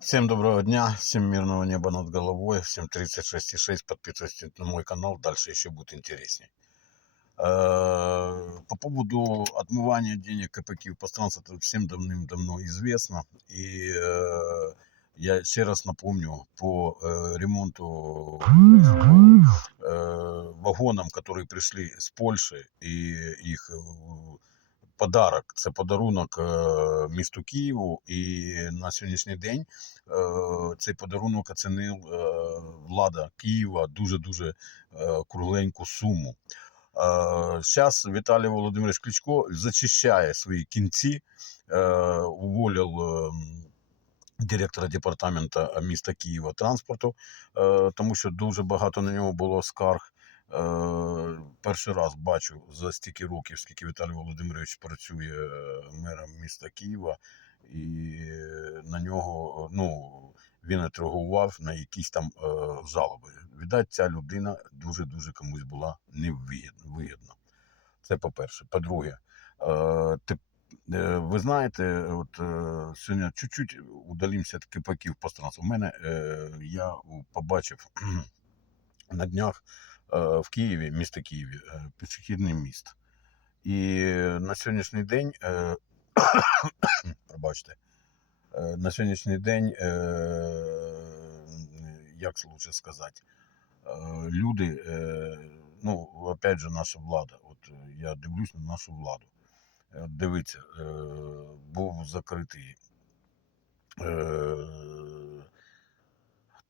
Всем доброго дня, всем мирного неба над головой, всем 36,6, подписывайтесь на мой канал, дальше еще будет интересней. Э, По поводу отмывания денег КПК в пространстве, это всем давным-давно известно. И э, я еще раз напомню, по э, ремонту э, вагонам, которые пришли з Польщі, і їх е, подарок це подарунок е, місту Києву. І на сьогоднішній день е, цей подарунок оцінив е, влада Києва дуже-дуже е, кругленьку суму. Зараз Віталій Володимирович Кличко зачищає свої кінці, уволив директора департамента міста Києва транспорту, тому що дуже багато на нього було скарг. Е, Перший раз бачу за стільки років, скільки Віталій Володимирович працює е, мером міста Києва, і е, на нього ну, він отреагував на якісь там е, жалоби. Віддать, ця людина дуже-дуже комусь була невигідна. Це по-перше. По-друге, е, е, ви знаєте, от е, сьогодні чуть-чуть удалімося від кипаків пространства. У мене е, я побачив на днях е, в Києві, місто Києві, е, пішохідний міст. І на сьогоднішній день, е, пробачте, на сьогоднішній день, як лучше сказати, люди, ну, опять же, наша влада. От я дивлюсь на нашу владу. Дивіться, був закритий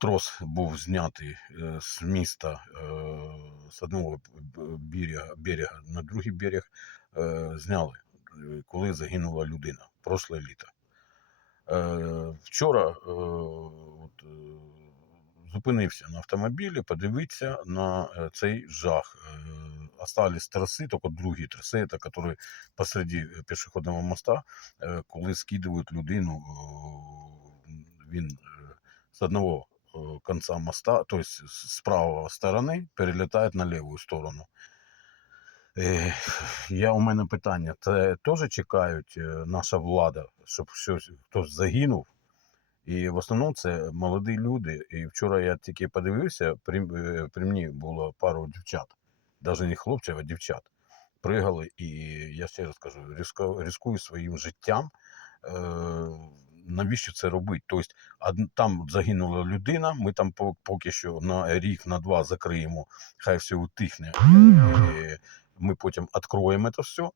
трос був знятий е, з міста е, з одного берега, берега на другий берег е, зняли, коли загинула людина прошле літо. Вчора от, зупинився на автомобілі, подивитися на цей жах. Остались траси, тільки другі траси, які посреди пішохідного моста, коли скидують людину, він з одного конца моста, то есть с правой сторони, перелітає на ліву сторону. Е, Я, у мене питання: це теж чекають е, наша влада, щоб щось хтось загинув? І в основному це молоді люди. І вчора я тільки подивився, при, е, при мені було пару дівчат, навіть не хлопців, а дівчат. Пригали, і я ще раз кажу, ризику- ризикую своїм життям. Е, навіщо це робити? Тобто, там загинула людина, ми там поки що на рік, на два закриємо, хай все утихне. Ми потім відкроємо це все.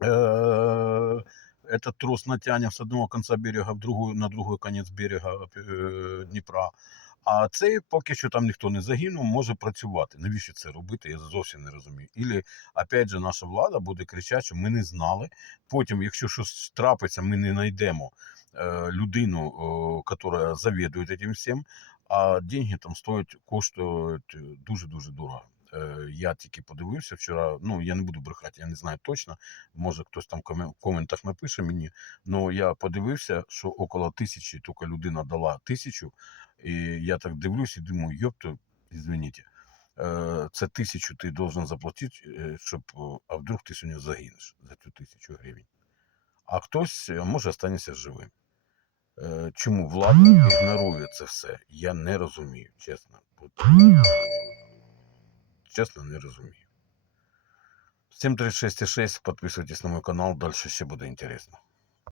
Э, Этот трос натянем с одного конца берега в другую, на другой конець берега е, Дніпра. А цей поки що там ніхто не загинув, може працювати. Навіщо це робити? Я зовсім не розумію. Ілі, опять же, наша влада буде кричати, що ми не знали. Потім, якщо щось трапиться, ми не знайдемо е, людину, яка завідує цим всім, а деньги там стоять, коштують дуже-дуже дорого. Е, Я тільки подивився вчора. Ну я не буду брехати, я не знаю точно. Може хтось там в коментах напише мені. але я подивився, що около тисячі тільки людина дала тисячу. І я так дивлюсь і думаю, йопто, извините, це тисячу ти должен заплатити, щоб е, а вдруг ти сьогодні загинеш за цю тисячу гривень. А хтось може останеться живим. Чому влада ігнорує це все? Я не розумію, чесно. Чесно, не розумію. 736,6, підписуйтесь на мой канал, далі ще буде інтересно.